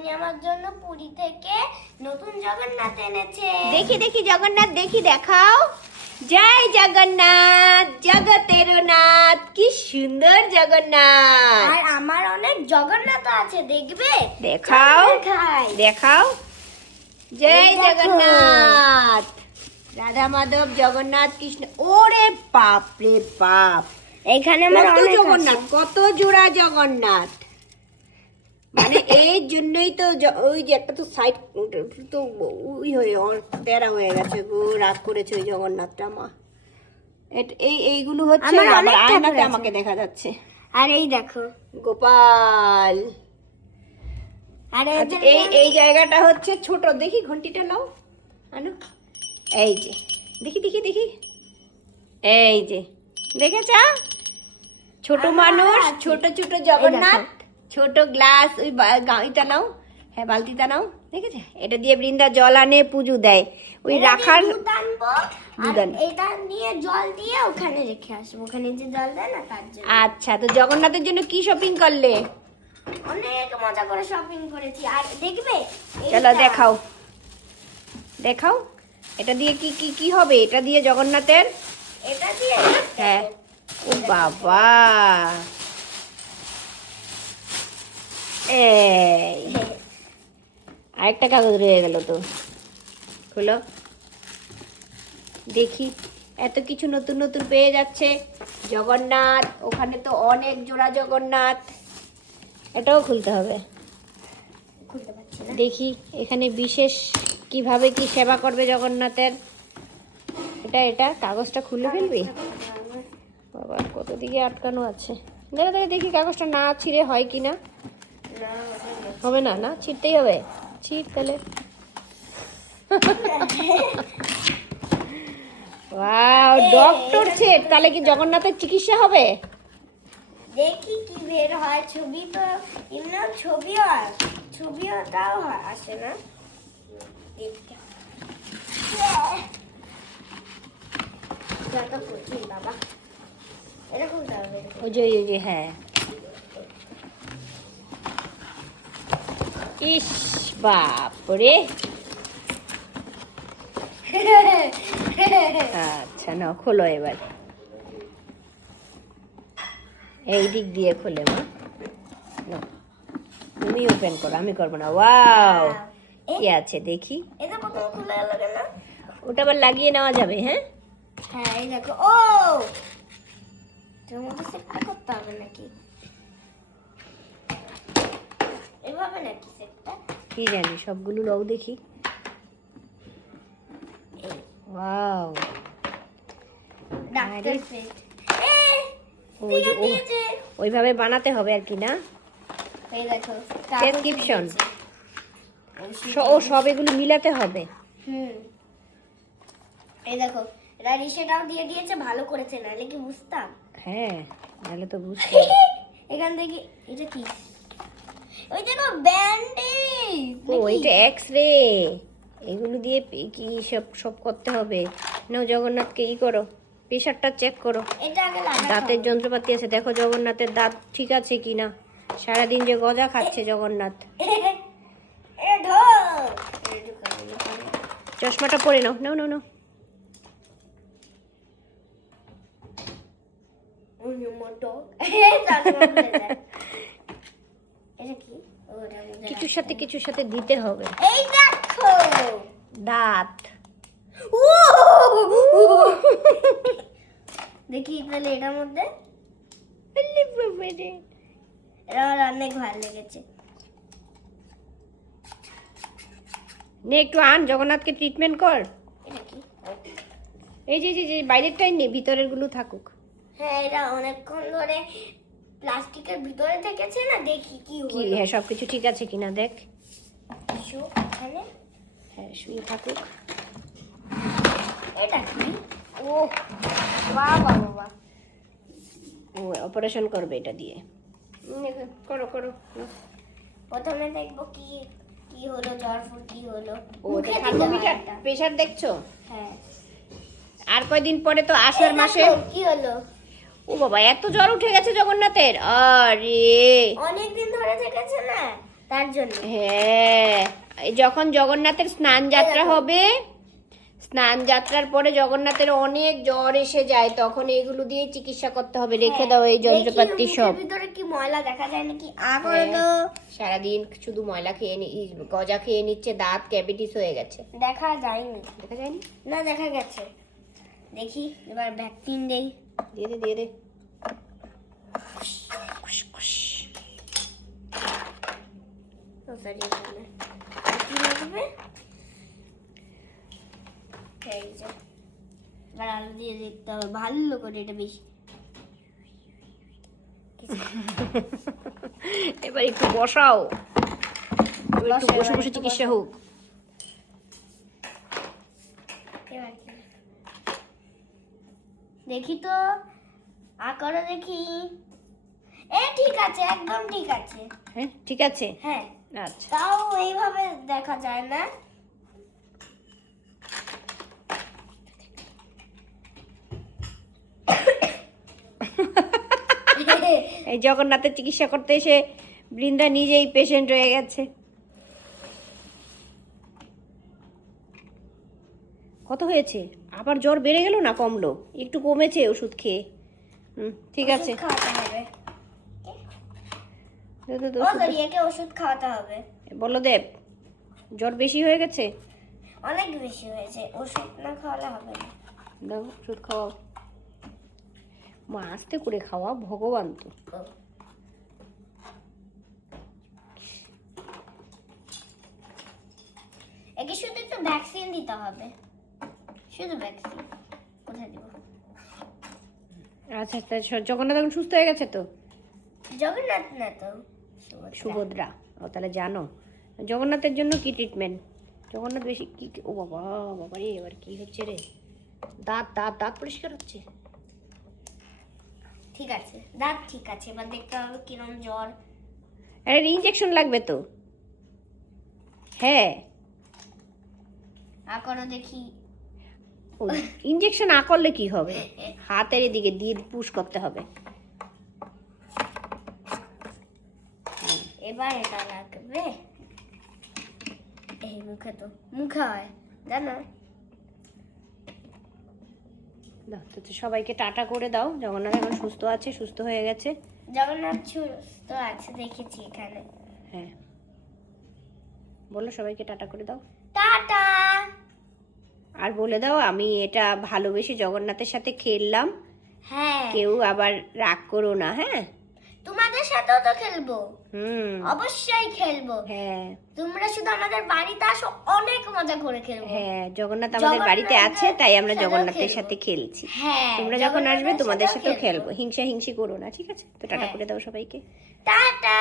মামুনি আমার জন্য পুরী থেকে নতুন জগন্নাথ এনেছে। দেখি দেখি জগন্নাথ, দেখি দেখাও। জয় জগন্নাথ, জগতের নাথ, কি সুন্দর জগন্নাথ। আর আমার অনেক জগন্নাথ আছে, দেখবে? দেখাও দেখাই। দেখাও। জয় এই দেখো। জগন্নাথ, রাধা মাধব, জগন্নাথ, কৃষ্ণ। ওরে বাপ রে বাপ, এখানে আমার কত অনেক জগন্নাথ, আছে। কত জোড়া জগন্নাথ। মানে এই জন্যই তো ওই যে একটা তো সাইড তো ওই হয়ে তেরা হয়ে গেছে গো, রাগ করেছে ওই জগন্নাথটা। মা এইগুলো হচ্ছে আমার আবার অনেক ঠাকুর আয়নাতে আছে। আমাকে দেখা যাচ্ছে। আর এই দেখো, গোপাল। আর আচ্ছা, এই জায়গাটা হচ্ছে ছোট। দেখি ঘন্টিটা নাও, আনো। এই যে দেখি দেখি দেখি, এই যে দেখেছ, ছোট আমার মানুষ, আছে। ছোট ছোট জগন্নাথ, ছোট গ্লাস। ওই এটা নাও, হ্যাঁ বালতিটা নাও। দেখেছে, এটা দিয়ে বৃন্দা জল আনে, পুজো দেয়। ওই রাখার দুধ আনবো, আর দুধ আন। এটা নিয়ে জল দিয়ে ওখানে রেখে আসবো, ওখানে যে জল দেয় না তার জন্য। আচ্ছা, তো জগন্নাথের জন্য কি শপিং করলে? অনেক মজা করে শপিং করেছি। আর দেখবে, চলো এইটা। দেখাও দেখাও। এটা দিয়ে কি কি কি হবে? এটা দিয়ে জগন্নাথের, এটা দিয়ে হ্যাঁ। ও বাবা, এই আরেকটা কাগজ রয়ে গেল তো, খুলো দেখি। এত কিছু নতুন নতুন পেয়ে যাচ্ছে। জগন্নাথ, ওখানে তো অনেক জোড়া জগন্নাথ। এটাও খুলতে হবে। খুলতে পারছি না। দেখি এখানে বিশেষ কিভাবে কি সেবা করবে জগন্নাথের। এটা কাগজটা খুলে ফেলবি? বাবা, কত দিকে আটকানো আছে। দেখে দেখে দেখি কাগজটা না ছিঁড়ে হয় কি না। হবে না, না ছিঁড়তেই হবে। ছিঁড় তাহলে। Wow, doctor set. তাহলে কি জগন্নাথের চিকিৎসা হবে? দেখি কি বের হয়। ছবি তো এমনি ছবিও হয়, ছবিওটাও হয়, আসে না দেখতে। যত কঠিন বাবা, এটা খুলতে হবে। ওই যে হ্যাঁ। ইস বাপরে। আচ্ছা নাও, খোলো এবার। এই দিক দিয়ে খোলে মা। নাও, তুমি ওপেন করো, আমি করবো না। ওয়াও, কি আছে দেখি। এটা প্রথম খুলে গেল কেন? ওটা আবার লাগিয়ে নেওয়া যাবে, হ্যাঁ। হ্যাঁ, এই দেখো। ও, এটার মধ্যে সেটটা করতে হবে নাকি? এভাবে নাকি সেটটা? কি জানি, সবগুলো লও দেখি। ওয়াও, ডাক্তার আরে। সেট। ওই যে ওইভাবে বানাতে হবে আর কি, না? এই দেখো, প্রেসক্রিপশন। ও সব এগুলো মিলাতে হবে। হুম, এই দেখো, এটা রিসেটাও দিয়ে দিয়েছে, ভালো করেছে, নাহলে কি বুঝতাম? হ্যাঁ, নাহলে তো বুঝতে। এখান থেকে এটা কি? ওই দেখো, ব্যান্ডেজ। ও, এটা এক্স রে। এগুলো দিয়ে কি সব সব করতে হবে। নাও, জগন্নাথকে ই করো, প্রেশারটা চেক করো। এটা আগে লাগাতে দাঁতের হবে। যন্ত্রপাতি আছে, দেখো জগন্নাথের দাঁত ঠিক আছে কিনা। সারাদিন যে গজা খাচ্ছে জগন্নাথ। এ ধর। চশমাটা পরে নাও, নাও নাও নাও। এটা কি? ও, এটা বুঝে কিছুর সাথে কিছুর সাথে দিতে হবে। এই দেখো। দাঁত। ও! দেখি তাহলে এটার মধ্যে। এটা আমার অনেক ভালো লেগেছে। নে একটু আন, জগন্নাথকে ট্রিটমেন্ট কর। এটা কি? এই যে যে যে বাইরেরটাই নে, ভিতরের গুলো থাকুক। হ্যাঁ, এটা অনেকক্ষণ ধরে প্লাস্টিকের ভিতরে থেকেছে না, দেখি কি কি, হলো। হ্যাঁ সবকিছু ঠিক আছে কিনা দেখ। শো, এখানে হ্যাঁ, শুয়ে থাকুক। এটা কি? ও বাবা বাবা, ও অপারেশন করবে এটা দিয়ে। করো করো। প্রথমে দেখবো কি কি হলো, জ্বর ফুল কি হলো। ও, মুখে দিতে হয় থার্মোমিটার, এটা। প্রেশার দেখছো? হ্যাঁ। আর কয়দিন পরে তো আষাঢ় এই মাসে। দেখো, কি হলো? ও বাবা, এত জ্বর উঠে গেছে জগন্নাথের। আরে অনেক দিন ধরে থেকেছে না, তার জন্য। হ্যাঁ, এই যখন জগন্নাথের স্নান যাত্রা হবে, স্নান যাত্রার পরে জগন্নাথের অনেক জ্বর এসে যায়, তখন এগুলো দিয়ে চিকিৎসা করতে হবে। রেখে দাও এই যন্ত্রপাতি দেখি সব। মুখের ভিতরে কি ময়লা দেখা যায় নাকি? করে তো সারাদিন শুধু ময়লা খেয়ে গজা খেয়ে নিচ্ছে, দাঁত ক্যাভিটিস হয়ে গেছে। দেখা যায়নি। দেখা যায়নি? না, দেখা গেছে। দেখি এবার ভ্যাকসিন দেই। দিয়ে দে, দিয়ে দে। ও সরি, এখানে কি লাগবে? এই যে এবার আলু দিয়ে দেখতে হবে ভালো করে, এটা বেশি। এবার একটু বসাও, এবার একটু বসো, বসে এবার বসে একটু চিকিৎসা বসো। হোক। এবার কি? দেখি তো, করো দেখি। ঠিক আছে, একদম ঠিক আছে। হ্যাঁ, ঠিক আছে। হ্যাঁ, আচ্ছা, তাও এইভাবে দেখা যায় না। এই জগন্নাথের চিকিৎসা করতে এসে বৃন্দা নিজেই পেশেন্ট হয়ে গেছে। কত হয়েছে? আবার জ্বর বেড়ে গেল না কমলো? একটু কমেছে ওষুধ খেয়ে। ঠিক আছে। ওষুধ খাওয়াতে হবে। দে, দে, দে, ও ওষুধ সরি, দে। একে ওষুধ খাওয়াতে হবে। বলো দেব, জ্বর বেশি হয়ে গেছে? অনেক বেশি হয়েছে, ওষুধ না খাওয়ালে হবে না। দাও ওষুধ খাওয়াও। মা আস্তে করে খাওয়া, ভগবান তো। ও। একে শুধু একটু ভ্যাকসিন দিতে হবে, শুধু ভ্যাকসিন। কোথায় দিব? আচ্ছা, তা জগন্নাথ এখন সুস্থ হয়ে গেছে তো? জগন্নাথ না তো, সুভদ্রা। ও তাহলে জানো জগন্নাথের জন্য কি ট্রিটমেন্ট? জগন্নাথ বেশি ও বাবা, বাবা রে, এবার কি হচ্ছে রে? দাঁত দাঁত দাঁত পরিষ্কার হচ্ছে? ঠিক আছে, দাঁত ঠিক আছে। এবার দেখতে হবে কিরম জ্বর। আরে ইঞ্জেকশন লাগবে তো। হ্যাঁ, করো দেখি। ইঞ্জেকশন না করলে কি হবে? হাতের এদিকে দিয়ে পুশ করতে হবে। এবার এটা লাগবে এই মুখে, তো মুখে হয় জানো। দাও তো, সবাইকে টাটা করে দাও। জগন্নাথ এখন সুস্থ আছে, সুস্থ হয়ে গেছে। জগন্নাথ সুস্থ আছে, দেখেছি এখানে। হ্যাঁ, বলো সবাইকে টাটা করে দাও। টাটা। আর বলে দাও আমি এটা ভালোবেসে জগন্নাথের সাথে খেললাম, হ্যাঁ, কেউ আবার রাগ করো না। হ্যাঁ, তোমাদের সাথেও তো খেলবো, হুম, অবশ্যই খেলবো। হ্যাঁ তোমরা শুধু আমাদের বাড়িতে আসো, অনেক মজা করে খেলবো। হ্যাঁ, জগন্নাথ আমাদের বাড়িতে আছে, তাই আমরা সাথেও জগন্নাথের খেলবো। সাথে খেলছি। হ্যাঁ, তোমরা যখন আসবে জগন্নাথের তোমাদের সাথেও সাথেও খেলবো। হিংসা হিংসি করো না, ঠিক আছে? তো টাটা হ্যাঁ। করে দাও সবাইকে। টাটা।